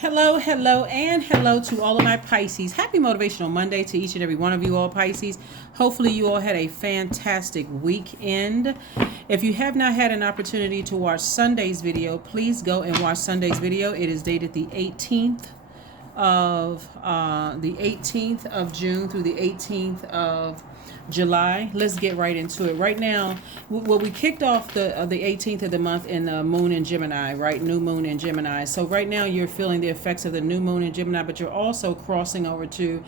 Hello, hello, and hello to all of my Pisces. Happy Motivational Monday to each and every one of you all Pisces. Hopefully you all had a fantastic weekend. If you have not had an opportunity to watch Sunday's video, please go and watch Sunday's video. It is dated the 18th of June through the 18th of July. Let's get right into it. Right now, we kicked off the 18th of the month in the moon in Gemini, right? New moon in Gemini. So right now you're feeling the effects of the new moon in Gemini, but you're also crossing over to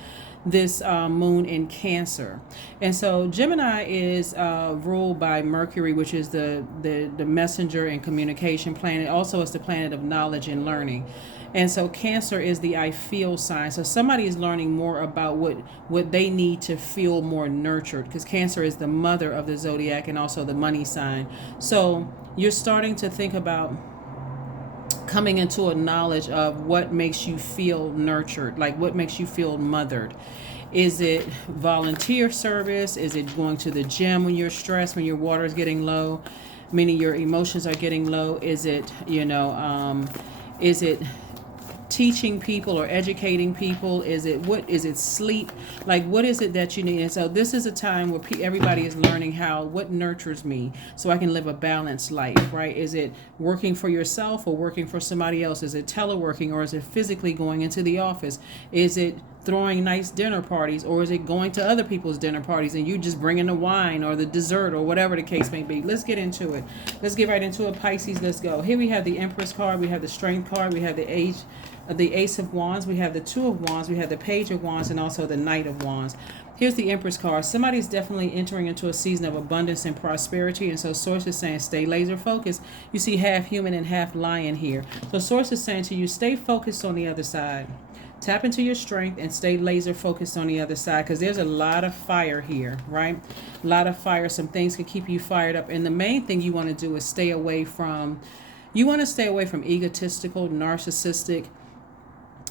this moon in Cancer. And so Gemini is ruled by Mercury, which is the messenger and communication planet. Also, it's the planet of knowledge and learning. And so Cancer is the I feel sign. So somebody is learning more about what they need to feel more nurtured, because Cancer is the mother of the Zodiac and also the money sign. So you're starting to think about coming into a knowledge of what makes you feel nurtured, like what makes you feel mothered. Is it volunteer service? Is it going to the gym when you're stressed, when your water is getting low, meaning your emotions are getting low? Is it, is it teaching people or educating people? Is it sleep? Like, what is it that you need? And so this is a time where everybody is learning what nurtures me so I can live a balanced life, right? Is it working for yourself or working for somebody else? Is it teleworking, or is it physically going into the office? Is it throwing nice dinner parties, or is it going to other people's dinner parties and you just bringing the wine or the dessert or whatever the case may be? Let's get into it. Let's get right into it, Pisces. Let's go. Here we have the Empress card, we have the Strength card, we have the Ace of Wands, we have the Two of Wands, we have the Page of Wands, and also the Knight of Wands. Here's the Empress card. Somebody's definitely entering into a season of abundance and prosperity, and so Source is saying stay laser focused. You see half human and half lion here. So Source is saying to you, stay focused on the other side. Tap into your strength and stay laser focused on the other side, because there's a lot of fire here, right? A lot of fire. Some things can keep you fired up. And the main thing you want to do is stay away from egotistical, narcissistic,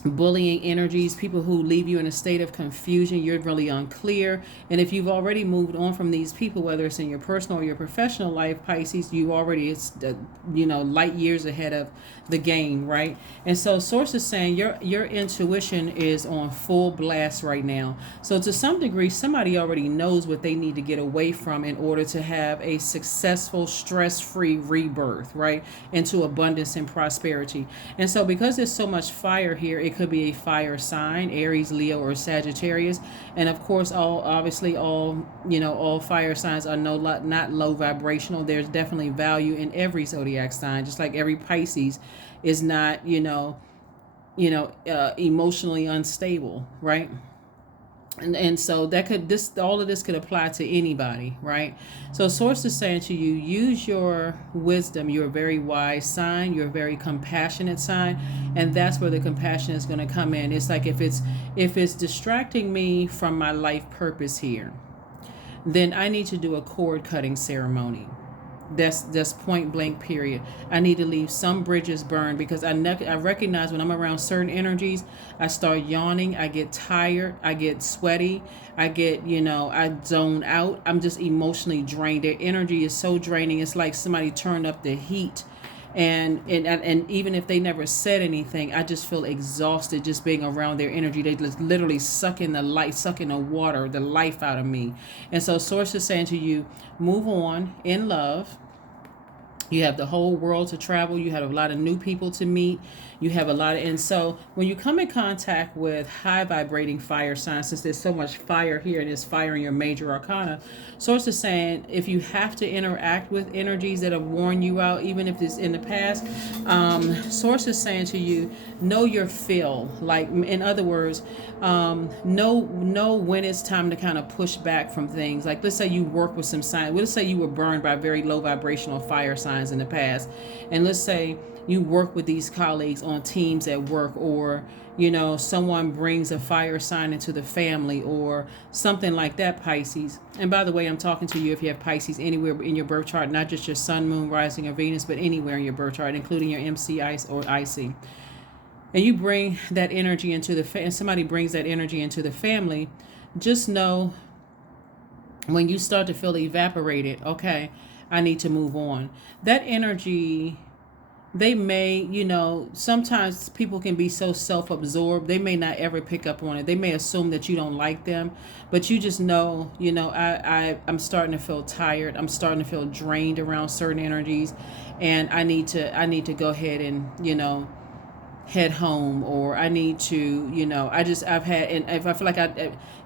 bullying energies, people who leave you in a state of confusion. You're really unclear. And if you've already moved on from these people, whether it's in your personal or your professional life, Pisces, you already, it's light years ahead of the game, right? And so Source is saying your intuition is on full blast right now. So to some degree, somebody already knows what they need to get away from in order to have a successful, stress-free rebirth, right, into abundance and prosperity. And so because there's so much fire here, it could be a fire sign, Aries, Leo, or Sagittarius. And of course, all fire signs are not low vibrational. There's definitely value in every zodiac sign, just like every Pisces is not, emotionally unstable, right? And so all of this could apply to anybody, right? So Source is saying to you, use your wisdom. You're a very wise sign. You're a very compassionate sign. And that's where the compassion is going to come in. It's like if it's distracting me from my life purpose here, then I need to do a cord cutting ceremony. That's point blank, period. I need to leave some bridges burned, because I recognize when I'm around certain energies, I start yawning, I get tired, I get sweaty, I get, I zone out. I'm just emotionally drained. Their energy is so draining. It's like somebody turned up the heat. And even if they never said anything, I just feel exhausted just being around their energy. They just literally sucking the water, the life out of me. And so Source is saying to you, move on in love. You have the whole world to travel. You have a lot of new people to meet. You have and so when you come in contact with high vibrating fire signs, since there's so much fire here and there's fire in your major arcana, Source is saying if you have to interact with energies that have worn you out, even if it's in the past, Source is saying to you, know your fill. Like, in other words, know when it's time to kind of push back from things. Like, let's say you work with some signs. Let's say you were burned by very low vibrational fire signs in the past, and let's say you work with these colleagues on teams at work, or someone brings a fire sign into the family or something like that, Pisces. And by the way, I'm talking to you if you have Pisces anywhere in your birth chart, not just your sun, moon, rising, or Venus, but anywhere in your birth chart, including your MC or IC. And you bring that energy into and somebody brings that energy into the family, just know when you start to feel evaporated, okay, I need to move on. That energy they may, sometimes people can be so self-absorbed, they may not ever pick up on it. They may assume that you don't like them, but you just know, I'm starting to feel tired. I'm starting to feel drained around certain energies, and I need to go ahead and, head home, or I need to, I've had, and if I feel like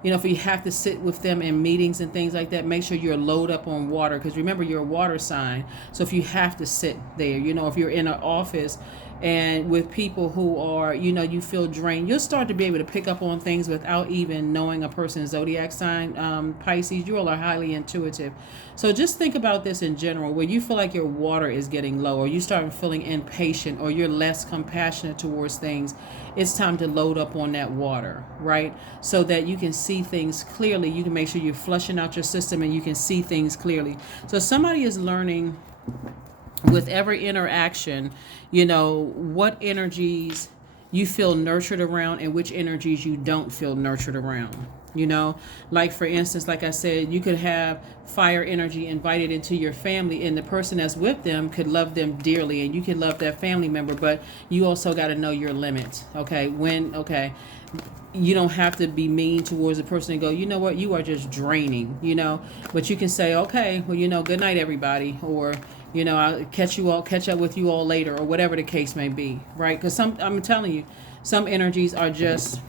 if you have to sit with them in meetings and things like that, make sure you're load up on water, because remember, you're a water sign. So if you have to sit there, if you're in an office and with people who are, you feel drained, you'll start to be able to pick up on things without even knowing a person's zodiac sign. Pisces, you all are highly intuitive. So just think about this in general, where you feel like your water is getting low, or you start feeling impatient, or you're less compassionate towards things. It's time to load up on that water, right? So that you can see things clearly. You can make sure you're flushing out your system and you can see things clearly. So somebody is learning with every interaction, what energies you feel nurtured around and which energies you don't feel nurtured around. Like for instance, like I said, you could have fire energy invited into your family, and the person that's with them could love them dearly, and you can love that family member, but you also got to know your limits. Okay, you don't have to be mean towards a person and go, you know what, you are just draining, but you can say, okay, well, good night, everybody, or I'll catch up with you all later, or whatever the case may be, right? Because I'm telling you, some energies are just,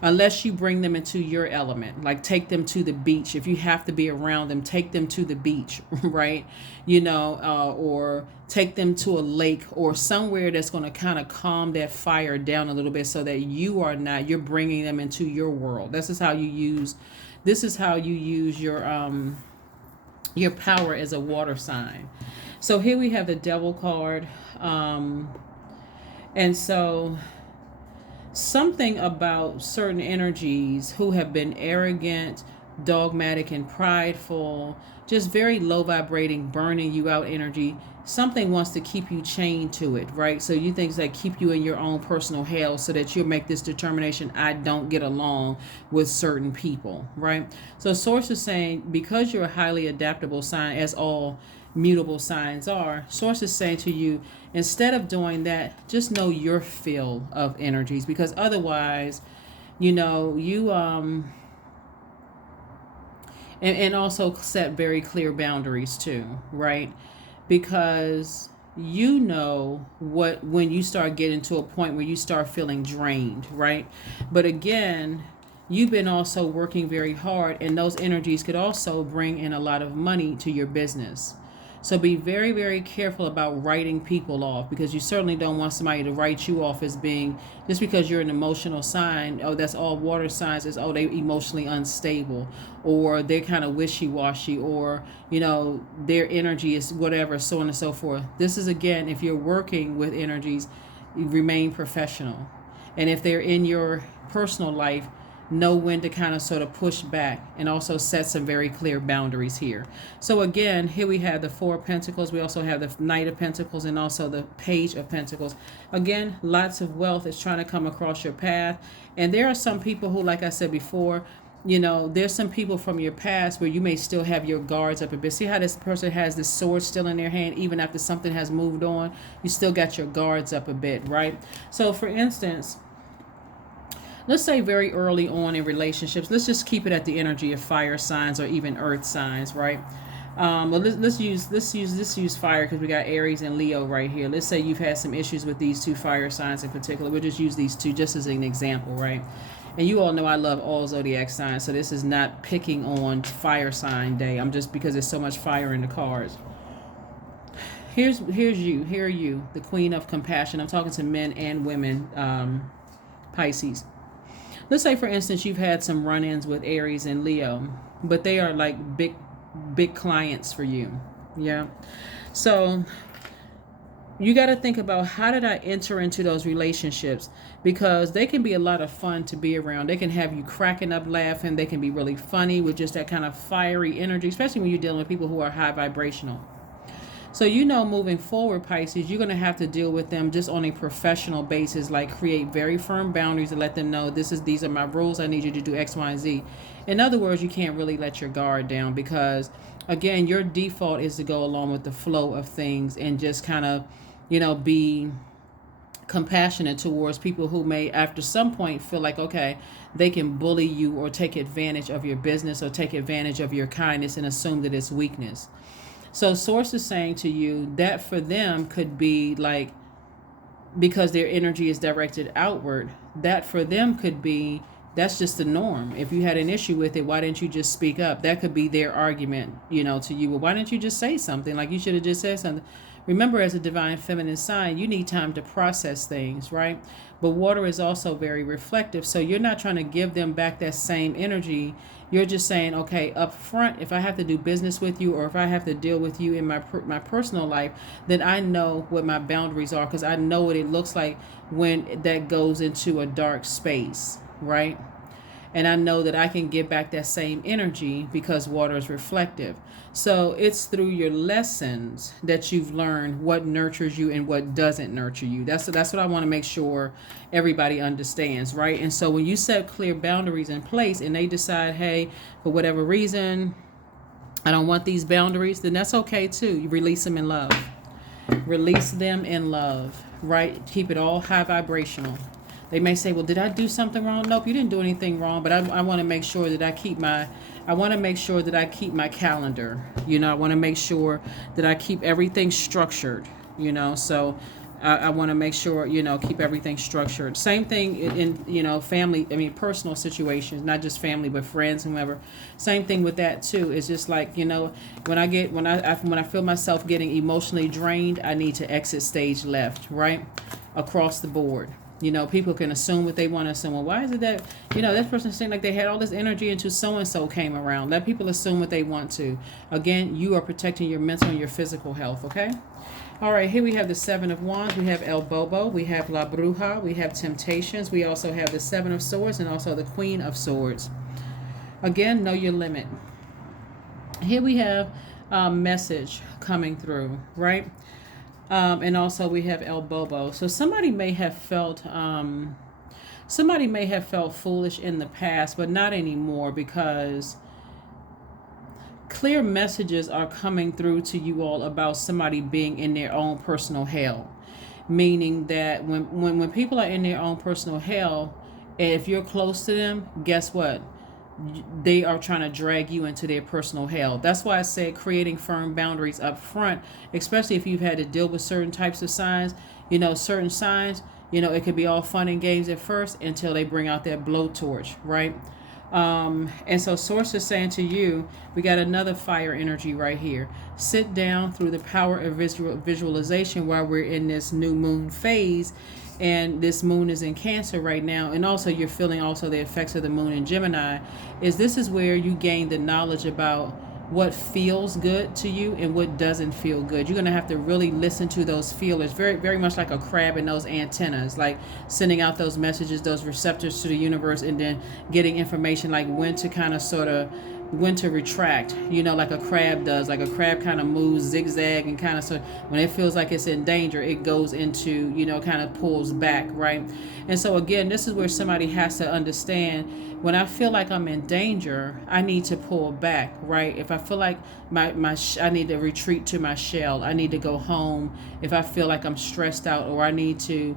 unless you bring them into your element, like take them to the beach. If you have to be around them, take them to the beach, right? Or take them to a lake or somewhere that's going to kind of calm that fire down a little bit, so that you're bringing them into your world. This is how you use your power as a water sign. So here we have the Devil card. And so something about certain energies who have been arrogant, dogmatic, and prideful, just very low vibrating, burning you out energy. Something wants to keep you chained to it, right? So you things that keep you in your own personal hell, so that you'll make this determination, I don't get along with certain people, right? So Source is saying, because you're a highly adaptable sign, as all mutable signs are, Source is saying to you, instead of doing that, just know your fill of energies, because otherwise, you and also set very clear boundaries too, right? Because when you start getting to a point where you start feeling drained, right? But again, you've been also working very hard, and those energies could also bring in a lot of money to your business. So be very, very careful about writing people off, because you certainly don't want somebody to write you off as being, just because you're an emotional sign, oh, that's all water signs, is, oh, they're emotionally unstable, or they're kind of wishy-washy, or, their energy is whatever, so on and so forth. This is, again, if you're working with energies, remain professional. And if they're in your personal life, know when to kind of sort of push back, and also set some very clear boundaries here. So again, here we have the Four of Pentacles. We also have the Knight of Pentacles, and also the Page of Pentacles. Again, lots of wealth is trying to come across your path. And there are some people who, like I said before, there's some people from your past where you may still have your guards up a bit. See how this person has this sword still in their hand, even after something has moved on? You still got your guards up a bit, right? So for instance, let's say very early on in relationships, let's just keep it at the energy of fire signs or even earth signs, right? But let's use fire, because we got Aries and Leo right here. Let's say you've had some issues with these two fire signs in particular. We'll just use these two just as an example, right? And you all know I love all zodiac signs, so this is not picking on fire sign day. I'm just, because there's so much fire in the cards. Here are you, the Queen of Compassion. I'm talking to men and women, Pisces. Let's say, for instance, you've had some run-ins with Aries and Leo, but they are like big clients for you. Yeah. So you got to think about, how did I enter into those relationships? Because they can be a lot of fun to be around. They can have you cracking up laughing. They can be really funny with just that kind of fiery energy, especially when you're dealing with people who are high vibrational. So moving forward, Pisces, you're going to have to deal with them just on a professional basis, like create very firm boundaries and let them know, these are my rules. I need you to do X, Y, and Z. In other words, you can't really let your guard down, because, again, your default is to go along with the flow of things and just kind of, be compassionate towards people who may, after some point, feel like, okay, they can bully you or take advantage of your business or take advantage of your kindness and assume that it's weakness. So source is saying to you that for them could be like, because their energy is directed outward, that for them could be, that's just the norm. If you had an issue with it, why didn't you just speak up? That could be their argument, to you. Well, why didn't you just say something? Like, you should have just said something. Remember, as a divine feminine sign, you need time to process things, right? But water is also very reflective. So you're not trying to give them back that same energy. You're just saying, okay, up front, if I have to do business with you or if I have to deal with you in my personal life, then I know what my boundaries are, because I know what it looks like when that goes into a dark space, right? And I know that I can get back that same energy because water is reflective. So it's through your lessons that you've learned what nurtures you and what doesn't nurture you. That's what I want to make sure everybody understands, right? And so when you set clear boundaries in place and they decide, hey, for whatever reason, I don't want these boundaries, then that's okay too. You release them in love. Release them in love, right? Keep it all high vibrational. They may say, well, did I do something wrong? Nope, you didn't do anything wrong, but I want to make sure that I keep my calendar. I want to make sure that I keep everything structured, so I want to make sure, keep everything structured. Same thing in family, personal situations, not just family, but friends, whomever. Same thing with that too. It's just like, when I feel myself getting emotionally drained, I need to exit stage left, right? Across the board. People can assume what they want to assume. Well, why is it that, that person seemed like they had all this energy until so-and-so came around? Let people assume what they want to. Again, you are protecting your mental and your physical health, okay? All right, here we have the Seven of Wands. We have El Bobo. We have La Bruja. We have Temptations. We also have the Seven of Swords and also the Queen of Swords. Again, know your limit. Here we have a message coming through, right? And also we have El Bobo. So somebody may have felt foolish in the past, but not anymore, because clear messages are coming through to you all about somebody being in their own personal hell. Meaning that when people are in their own personal hell, if you're close to them, guess what? They are trying to drag you into their personal hell. That's why I said creating firm boundaries up front, especially if you've had to deal with certain types of signs. Certain signs, it could be all fun and games at first until they bring out that blowtorch, right? And so source is saying to you, we got another fire energy right here. Sit down through the power of visualization while we're in this new moon phase. And this moon is in Cancer right now, and also you're feeling also the effects of the moon in Gemini. This is where you gain the knowledge about what feels good to you and what doesn't feel good. You're going to have to really listen to those feelers, very, very much like a crab in those antennas, like sending out those messages, those receptors to the universe, and then getting information like when to retract, like a crab does. Like a crab kind of moves zigzag and kind of, so when it feels like it's in danger, it goes into, kind of pulls back, right? And so again, this is where somebody has to understand, when I feel like I'm in danger, I need to pull back, right? If I feel like I need to retreat to my shell, I need to go home. If I feel like I'm stressed out, or I need to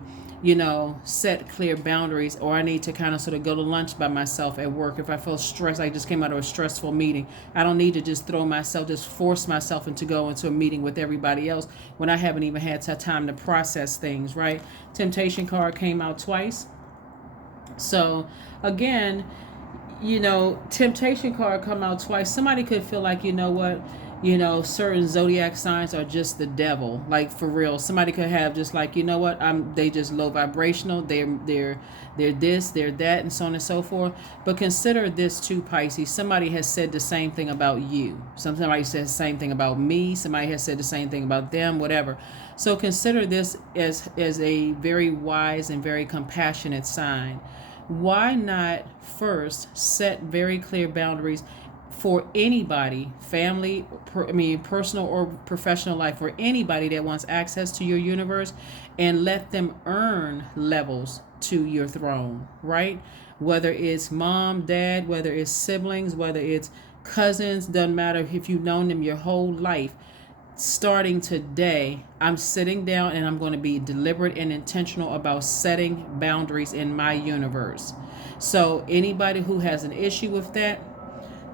set clear boundaries, or I need to kind of sort of go to lunch by myself at work. If I feel stressed, I just came out of a stressful meeting, I don't need to just force myself into go into a meeting with everybody else when I haven't even had time to process things, right? Temptation card came out twice. So again, temptation card come out twice. Somebody could feel like, certain zodiac signs are just the devil, like for real. Somebody could have just like, they just low vibrational, they're this, they're that, and so on and so forth. But consider this too, Pisces. Somebody has said the same thing about you. Somebody said the same thing about me. Somebody has said the same thing about them, whatever. So consider this as a very wise and very compassionate sign. Why not first set very clear boundaries for anybody, family, personal or professional life, for anybody that wants access to your universe, and let them earn levels to your throne, right? Whether it's mom, dad, whether it's siblings, whether it's cousins, doesn't matter if you've known them your whole life. starting today, I'm sitting down and I'm going to be deliberate and intentional about setting boundaries in my universe. So anybody who has an issue with that,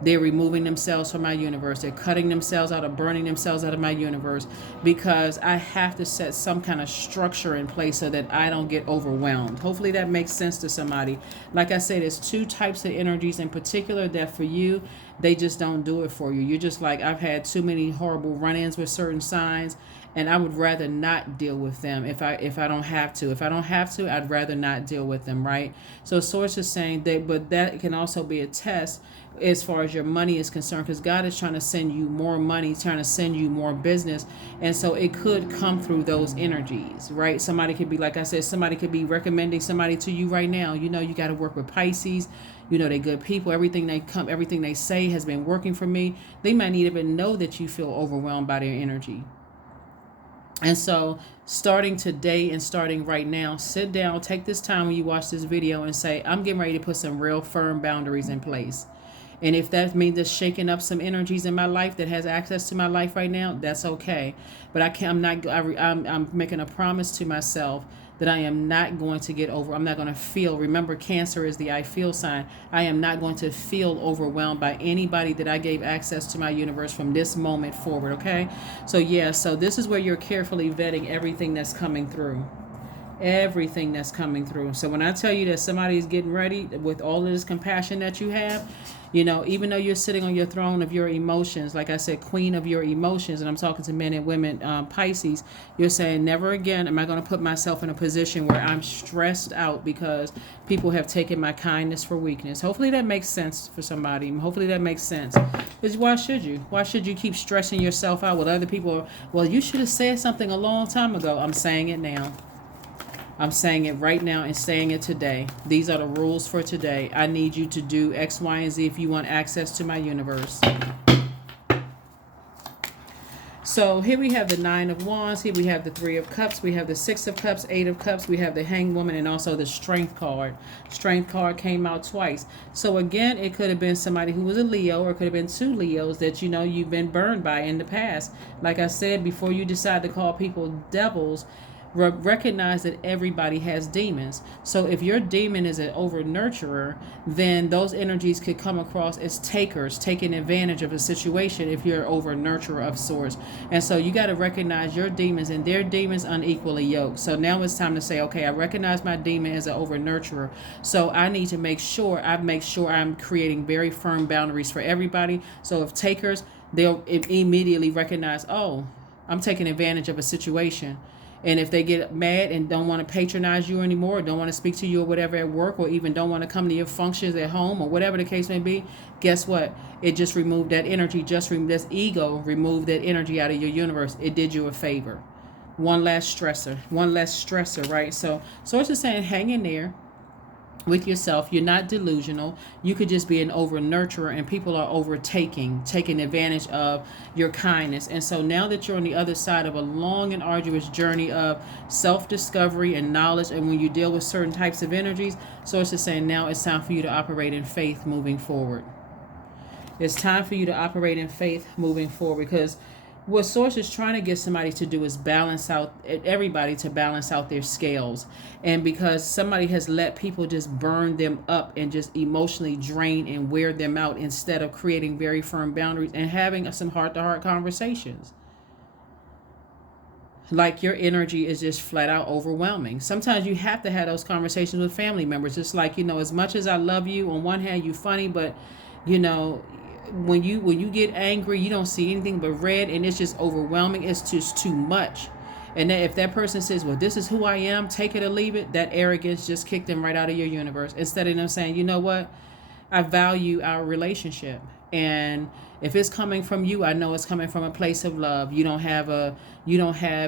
they're removing themselves from my universe. They're cutting themselves out or burning themselves out of my universe, because I have to set some kind of structure in place so that I don't get overwhelmed. Hopefully that makes sense to somebody. Like I said, there's two types of energies in particular that for you, they just don't do it for you. You're just like, I've had too many horrible run-ins with certain signs, and I would rather not deal with them if I don't have to. If I don't have to, I'd rather not deal with them, right? So Source is saying that, but that can also be a test as far as your money is concerned, because God is trying to send you more money, trying to send you more business, and so it could come through those energies, right? Somebody could be, like I said, somebody could be recommending somebody to you right now. You know, you got to work with Pisces. You know, they're good people. Everything they say has been working for me. They might not even know that you feel overwhelmed by their energy. And so starting today and starting right now, sit down, take this time when you watch this video and say, I'm getting ready to put some real firm boundaries in place. And if that means just shaking up some energies in my life that has access to my life right now, that's okay. But I'm making a promise to myself that I am not going to get over. I'm not going to feel. Remember, Cancer is the I feel sign. I am not going to feel overwhelmed by anybody that I gave access to my universe from this moment forward. Okay. So yeah. So this is where you're carefully vetting everything that's coming through. Everything that's coming through. So when I tell you that somebody is getting ready with all of this compassion that you have, you know, even though you're sitting on your throne of your emotions, like I said, queen of your emotions, and I'm talking to men and women, Pisces, you're saying, never again am I going to put myself in a position where I'm stressed out because people have taken my kindness for weakness. Hopefully that makes sense for somebody. Hopefully that makes sense. Because why should you? Why should you keep stressing yourself out with other people? Well, you should have said something a long time ago. I'm saying it now. I'm saying it right now and saying it today. These are the rules for today. I need you to do X, Y, and Z if you want access to my universe. So here we have the Nine of Wands. Here we have the Three of Cups. We have the Six of Cups, Eight of Cups. We have the Hanged Woman and also the Strength card. Strength card came out twice. So again, it could have been somebody who was a Leo, or it could have been two Leos that, you know, you've been burned by in the past. Like I said, before you decide to call people devils, recognize that everybody has demons. So if your demon is an over nurturer, then those energies could come across as takers, taking advantage of a situation if you're over nurturer of sorts. And so you got to recognize your demons and their demons unequally yoked. So now it's time to say, okay, I recognize my demon as an over nurturer. So I need to make sure I'm creating very firm boundaries for everybody. So if takers, they'll immediately recognize, oh, I'm taking advantage of a situation. And if they get mad and don't want to patronize you anymore, or don't want to speak to you or whatever at work, or even don't want to come to your functions at home, or whatever the case may be, guess what? It just removed that energy. This ego removed that energy out of your universe. It did you a favor. One less stressor, right? So it's just saying, hang in there with yourself. You're not delusional. You could just be an over nurturer, and people are taking advantage of your kindness. And so now that you're on the other side of a long and arduous journey of self-discovery and knowledge, and when you deal with certain types of energies, so it's just saying now it's time for you to operate in faith moving forward. It's time for you to operate in faith moving forward, because what Source is trying to get somebody to do is everybody to balance out their scales. And because somebody has let people just burn them up and just emotionally drain and wear them out, instead of creating very firm boundaries and having some heart-to-heart conversations. Like, your energy is just flat out overwhelming. Sometimes you have to have those conversations with family members. Just like, you know, as much as I love you, on one hand, you funny, but, you know, when you get angry, you don't see anything but red, and it's just overwhelming. It's just too much. And if that person says, well, this is who I am, take it or leave it, that arrogance just kicked them right out of your universe. Instead of them saying, you know what, I value our relationship, and if it's coming from you, I know it's coming from a place of love. You don't have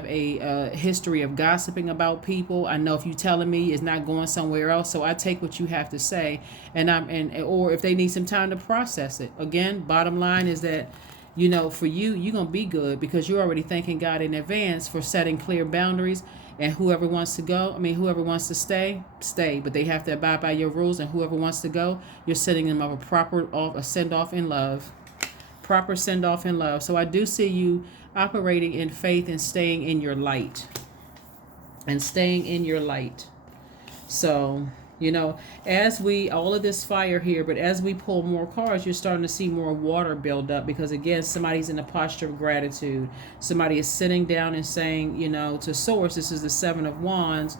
a history of gossiping about people. I know if you telling me it's not going somewhere else, so I take what you have to say, or if they need some time to process it. Again, bottom line is that, you know, for you, you're gonna be good because you're already thanking God in advance for setting clear boundaries. And whoever wants to stay, but they have to abide by your rules. And whoever wants to go, you're sending them a proper send off in love. So I do see you operating in faith and staying in your light. And staying in your light. So, as we, all of this fire here, but as we pull more cards, you're starting to see more water build up because, again, somebody's in a posture of gratitude. Somebody is sitting down and saying, to Source, this is the Seven of Wands.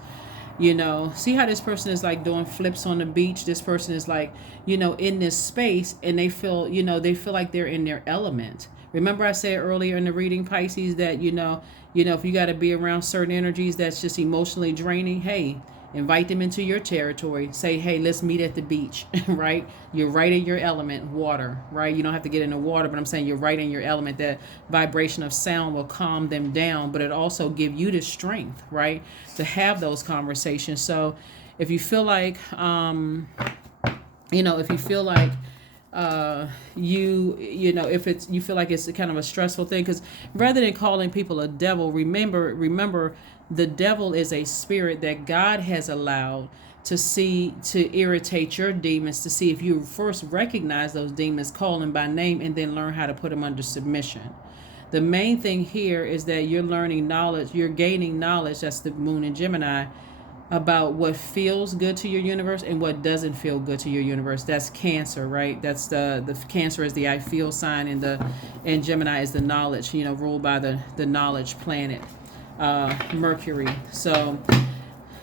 See how this person is like doing flips on the beach. This person is like, in this space, and they feel like they're in their element. Remember I said earlier in the reading, Pisces, that, if you got to be around certain energies that's just emotionally draining, hey, invite them into your territory. Say, hey, let's meet at the beach, right? You're right in your element, water, right? You don't have to get in the water, but I'm saying you're right in your element. That vibration of sound will calm them down, but it also give you the strength, right, to have those conversations. So if you feel like, if you feel like, if you feel like it's a kind of a stressful thing, because rather than calling people a devil, remember the devil is a spirit that God has allowed to irritate your demons, to see if you first recognize those demons, call them by name, and then learn how to put them under submission. The main thing here is that you're learning knowledge, you're gaining knowledge, that's the moon in Gemini, about what feels good to your universe and what doesn't feel good to your universe. That's Cancer, right? That's the Cancer is the I feel sign, and Gemini is the knowledge, ruled by the knowledge planet, Mercury. So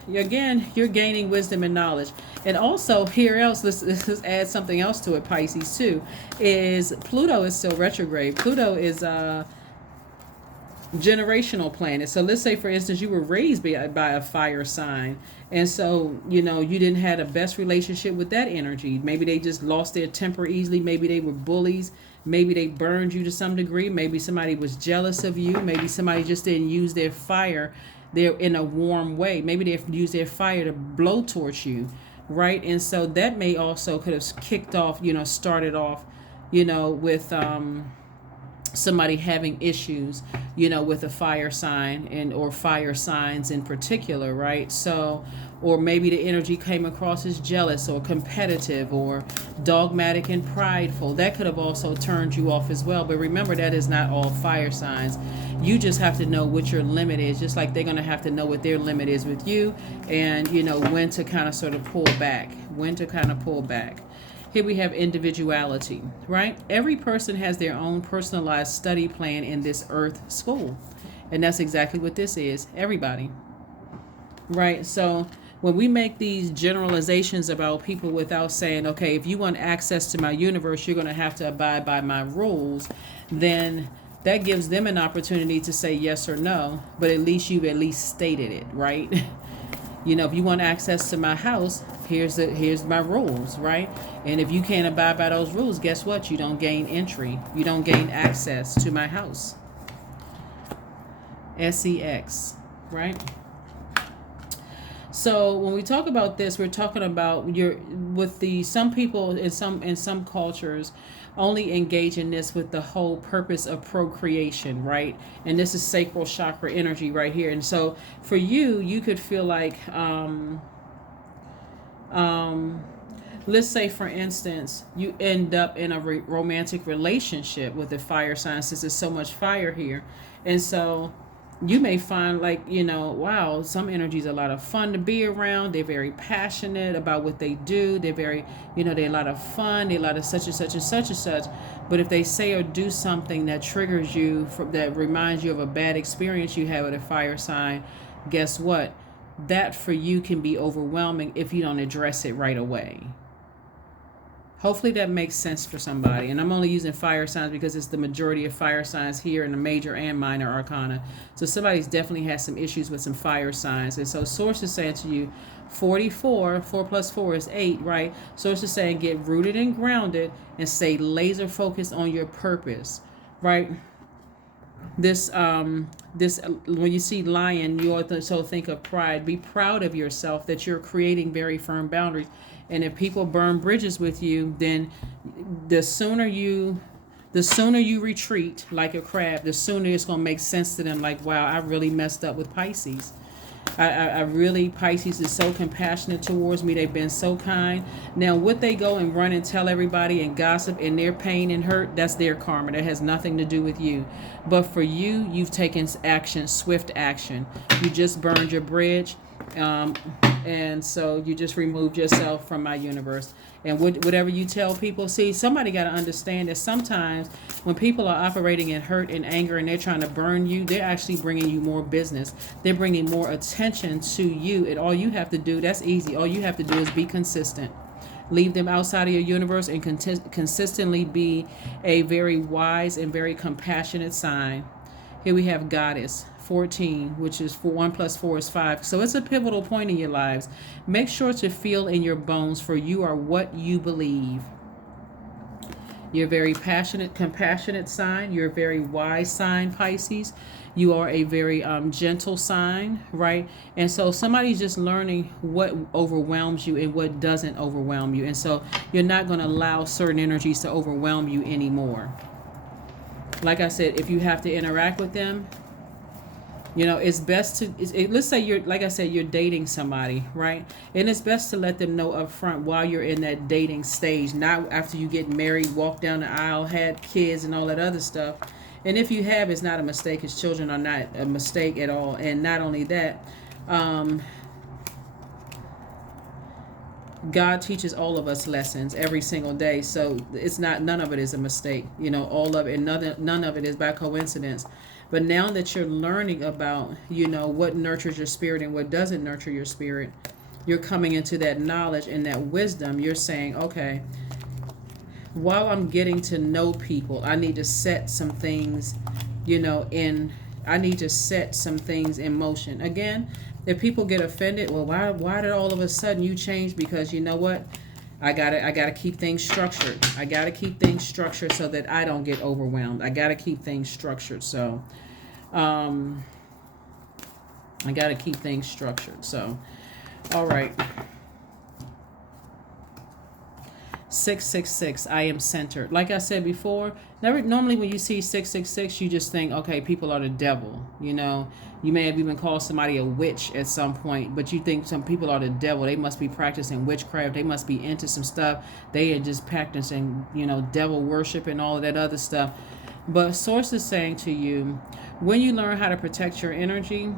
again, you're gaining wisdom and knowledge. And also here else, let's add something else to it, Pisces, too, is Pluto is still retrograde. Pluto is generational planet. So let's say, for instance, you were raised by a fire sign, and so you didn't have the best relationship with that energy. Maybe they just lost their temper easily. Maybe they were bullies. Maybe they burned you to some degree. Maybe somebody was jealous of you. Maybe somebody just didn't use their fire there in a warm way. Maybe they used their fire to blow towards you, right? And so that may also could have kicked off, started off, with somebody having issues, with a fire sign or fire signs in particular, right? So, or maybe the energy came across as jealous or competitive or dogmatic and prideful. That could have also turned you off as well. But remember, that is not all fire signs. You just have to know what your limit is, just like they're going to have to know what their limit is with you, and when to kind of sort of pull back, Here we have individuality, right? Every person has their own personalized study plan in this earth school. And that's exactly what this is. Everybody. Right? So when we make these generalizations about people without saying, okay, if you want access to my universe, you're going to have to abide by my rules, then that gives them an opportunity to say yes or no. But at least you've at least stated it, right? If you want access to my house, here's my rules, right? And if you can't abide by those rules, guess what? You don't gain entry. You don't gain access to my house. SEX, right? So when we talk about this, we're talking about some people in some cultures only engage in this with the whole purpose of procreation, right? And this is sacral chakra energy right here. And so for you could feel like, let's say, for instance, you end up in a romantic relationship with a fire sign, since there's so much fire here. And so you may find like, wow, some energy is a lot of fun to be around. They're very passionate about what they do. They're very, they're a lot of fun. They're a lot of such and such and such and such. But if they say or do something that triggers you, that reminds you of a bad experience you had with a fire sign, guess what? That for you can be overwhelming if you don't address it right away. Hopefully that makes sense for somebody. And I'm only using fire signs because it's the majority of fire signs here in the major and minor arcana. So somebody's definitely has some issues with some fire signs. And so Source is saying to you, 44, 4 plus 4 is 8, right? Source is saying get rooted and grounded and stay laser focused on your purpose, right? This when you see lion, you also think of pride. Be proud of yourself that you're creating very firm boundaries. And if people burn bridges with you, then the sooner you retreat like a crab, the sooner it's going to make sense to them, like, wow, I really messed up with Pisces. I really, Pisces is so compassionate towards me. They've been so kind. Now, would they go and run and tell everybody and gossip in their pain and hurt? That's their karma. That has nothing to do with you. But for you, you've taken action, swift action. You just burned your bridge. And so you just removed yourself from my universe. And whatever you tell people, see, somebody got to understand that sometimes when people are operating in hurt and anger and they're trying to burn you, they're actually bringing you more business. They're bringing more attention to you. And all you have to do, that's easy. All you have to do is be consistent. Leave them outside of your universe and consistently be a very wise and very compassionate sign. Here we have Goddess 14, which is 1 + 4 is 5. So it's a pivotal point in your lives. Make sure to feel in your bones, for you are what you believe. You're a very passionate, compassionate sign. You're a very wise sign, Pisces. You are a very gentle sign, right? And so somebody's just learning what overwhelms you and what doesn't overwhelm you. And so you're not going to allow certain energies to overwhelm you anymore. Like I said, if you have to interact with them, it's best to, let's say you're, like I said, you're dating somebody, right? And it's best to let them know up front while you're in that dating stage, not after you get married, walk down the aisle, had kids and all that other stuff. And if you have, it's not a mistake. His children are not a mistake at all. And not only that, God teaches all of us lessons every single day. So it's not, none of it is a mistake. All of it, none of it is by coincidence. But now that you're learning about, what nurtures your spirit and what doesn't nurture your spirit, you're coming into that knowledge and that wisdom. You're saying, okay, while I'm getting to know people, I need to set some things, I need to set some things in motion. Again, if people get offended, well, why did all of a sudden you change? Because you know what? I gotta keep things structured. I gotta keep things structured so that I don't get overwhelmed. I gotta keep things structured. So, I gotta keep things structured. So, all right. 666, I am centered. Like I said before, normally when you see 666, you just think, okay, people are the devil. You may have even called somebody a witch at some point, but you think some people are the devil. They must be practicing witchcraft. They must be into some stuff. They are just practicing, devil worship and all of that other stuff. But Source is saying to you, when you learn how to protect your energy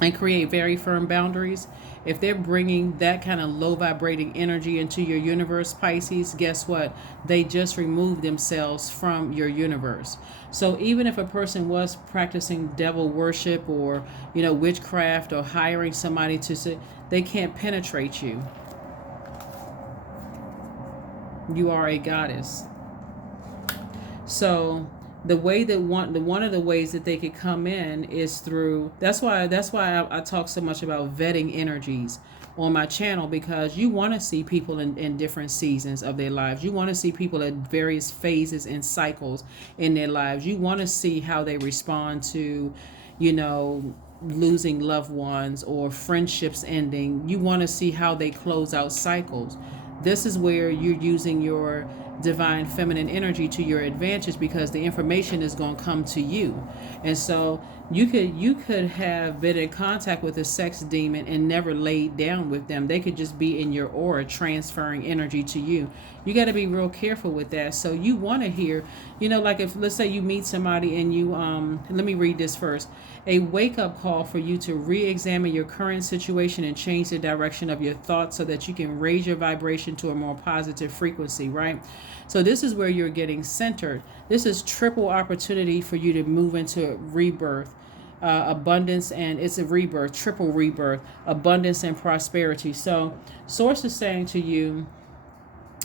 and create very firm boundaries, if they're bringing that kind of low vibrating energy into your universe, Pisces, guess what? They just removed themselves from your universe. So even if a person was practicing devil worship or, witchcraft or hiring somebody to say, they can't penetrate you. You are a goddess. So the way that one of the ways that they could come in is through, that's why I talk so much about vetting energies on my channel, because you want to see people in different seasons of their lives. You want to see people at various phases and cycles in their lives. You want to see how they respond to, losing loved ones or friendships ending. You want to see how they close out cycles. This is where you're using your divine feminine energy to your advantage, because the information is going to come to you. And so you could have been in contact with a sex demon and never laid down with them. They could just be in your aura transferring energy to you. You got to be real careful with that. So you want to hear, like if, let's say you meet somebody and you, let me read this first. A wake-up call for you to re-examine your current situation and change the direction of your thoughts so that you can raise your vibration to a more positive frequency, right? So this is where you're getting centered. This is triple opportunity for you to move into rebirth, abundance, and it's a rebirth, triple rebirth, abundance and prosperity. So Source is saying to you,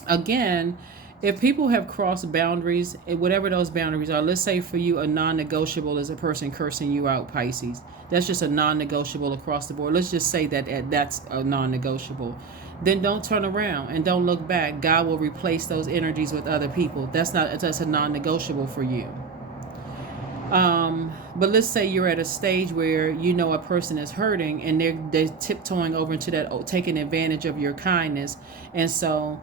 again, if people have crossed boundaries, whatever those boundaries are, let's say for you a non-negotiable is a person cursing you out, Pisces. That's just a non-negotiable across the board. Let's just say that that's a non-negotiable. Then don't turn around and don't look back. God will replace those energies with other people. That's a non-negotiable for you. But let's say you're at a stage where a person is hurting and they're tiptoeing over into that, taking advantage of your kindness. And so,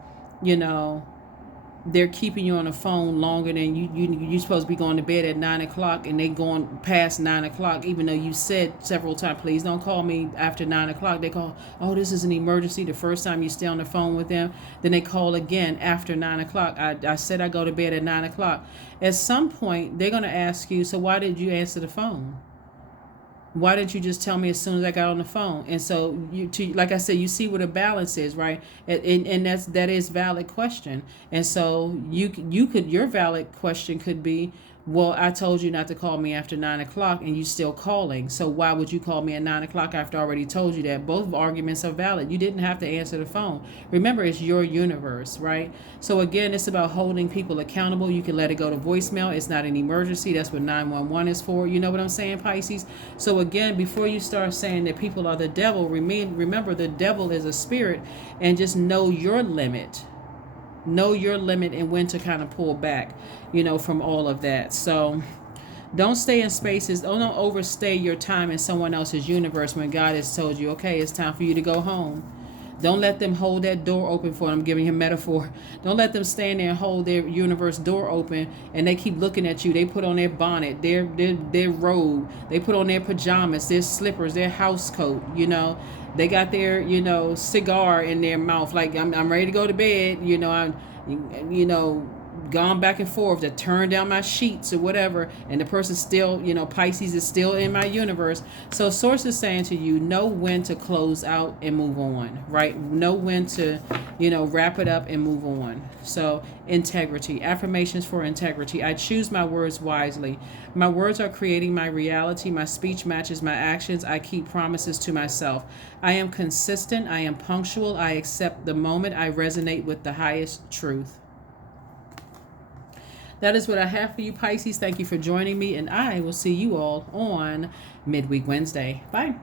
they're keeping you on the phone longer than you're supposed to be going to bed at 9 o'clock, and they going past 9 o'clock, even though you said several times, please don't call me after 9 o'clock. They call, oh, this is an emergency, the first time you stay on the phone with them. Then they call again after 9 o'clock. I said I go to bed at 9 o'clock. At some point they're going to ask you, so why did you answer the phone? Why didn't you just tell me as soon as I got on the phone? And so like I said, you see what a balance is, right? And that is valid question. And so your valid question could be, well, I told you not to call me after 9 o'clock, and you still calling. So why would you call me at 9 o'clock after I already told you that? Both arguments are valid. You didn't have to answer the phone. Remember, it's your universe, right? So again, it's about holding people accountable. You can let it go to voicemail. It's not an emergency. That's what 911 is for. You know what I'm saying, Pisces? So again, before you start saying that people are the devil, remember the devil is a spirit, and just know your limit. Know your limit and when to kind of pull back, from all of that. So don't stay in spaces. Don't overstay your time in someone else's universe when God has told you, okay, it's time for you to go home. Don't let them hold that door open for them. I'm giving you a metaphor. Don't let them stand there and hold their universe door open, and they keep looking at you. They put on their bonnet, their robe. They put on their pajamas, their slippers, their house coat, They got their, cigar in their mouth. Like, I'm ready to go to bed. I'm gone back and forth to turn down my sheets or whatever, and the person still, Pisces is still in my universe. So source is saying to you, know when to close out and move on, right? Know when to, wrap it up and move on. So integrity, affirmations for integrity. I choose my words wisely. My words are creating my reality. My speech matches my actions. I keep promises to myself. I am consistent. I am punctual. I accept the moment. I resonate with the highest truth. That is what I have for you, Pisces. Thank you for joining me, and I will see you all on Midweek Wednesday. Bye.